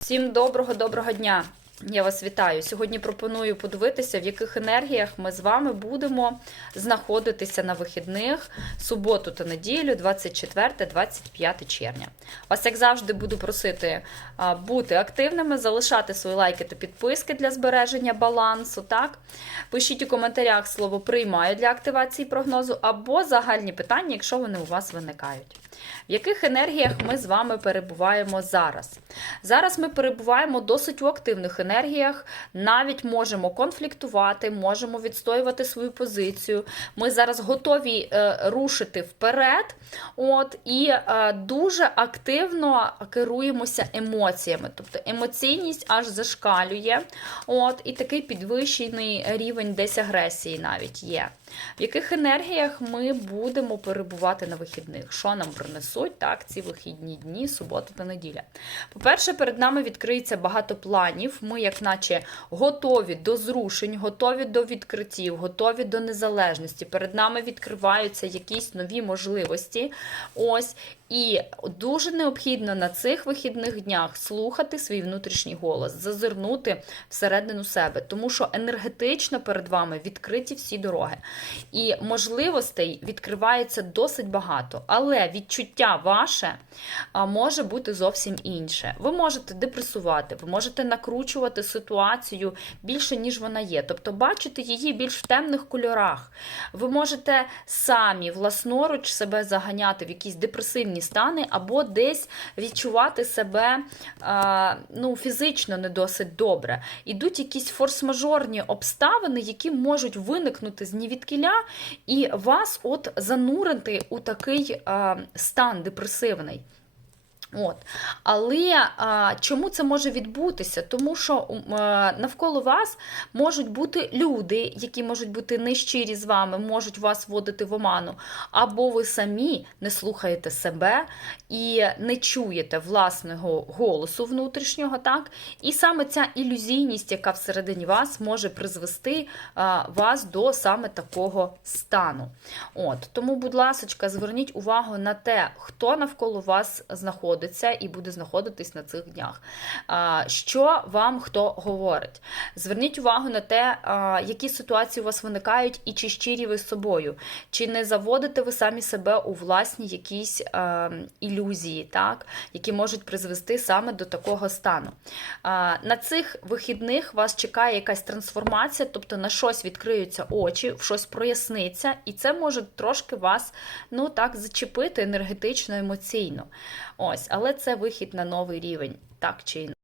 Всім доброго-доброго дня! Я вас вітаю. Сьогодні пропоную подивитися, в яких енергіях ми з вами будемо знаходитися на вихідних суботу та неділю, 24-25 червня. Вас, як завжди, буду просити бути активними, залишати свої лайки та підписки для збереження балансу. Так? Пишіть у коментарях слово приймаю для активації прогнозу або загальні питання, якщо вони у вас виникають. В яких енергіях ми з вами перебуваємо зараз? Зараз ми перебуваємо досить у активних енергіях, навіть можемо конфліктувати, можемо відстоювати свою позицію. Ми зараз готові е, рушити вперед, от, і е, дуже активно керуємося емоціями. Тобто емоційність аж зашкалює, от, і такий підвищений рівень десь агресії навіть є. В яких енергіях ми будемо перебувати на вихідних? Що нам принесуть так, ці вихідні дні, субота та неділя? По-перше, перед нами відкриється багато планів. Ми, як наче, готові до зрушень, готові до відкриттів, готові до незалежності. Перед нами відкриваються якісь нові можливості. Ось. І дуже необхідно на цих вихідних днях слухати свій внутрішній голос, зазирнути всередину себе, тому що енергетично перед вами відкриті всі дороги. І можливостей відкривається досить багато, але відчуття ваше може бути зовсім інше. Ви можете депресувати, ви можете накручувати ситуацію більше, ніж вона є. Тобто бачити її більш в темних кольорах. Ви можете самі власноруч себе заганяти в якісь депресивні стани, або десь відчувати себе ну, фізично не досить добре. Ідуть якісь форс-мажорні обставини, які можуть виникнути з нівідкіля, і вас от занурити у такий стан депресивний. От. Але а, чому це може відбутися? Тому що а, навколо вас можуть бути люди, які можуть бути нещирі з вами, можуть вас вводити в оману, або ви самі не слухаєте себе і не чуєте власного голосу внутрішнього, так? І саме ця ілюзійність, яка всередині вас може призвести а, вас до саме такого стану. От. Тому, будь ласка, зверніть увагу на те, хто навколо вас знаходиться і буде знаходитись на цих днях. Що вам хто говорить? Зверніть увагу на те, які ситуації у вас виникають, і чи щирі ви з собою, чи не заводите ви самі себе у власні якісь ілюзії, так? які можуть призвести саме до такого стану. На цих вихідних вас чекає якась трансформація, тобто на щось відкриються очі, в щось проясниться, і це може трошки вас ну так зачепити енергетично, емоційно. Ось, але це вихід на новий рівень, так чи інакше.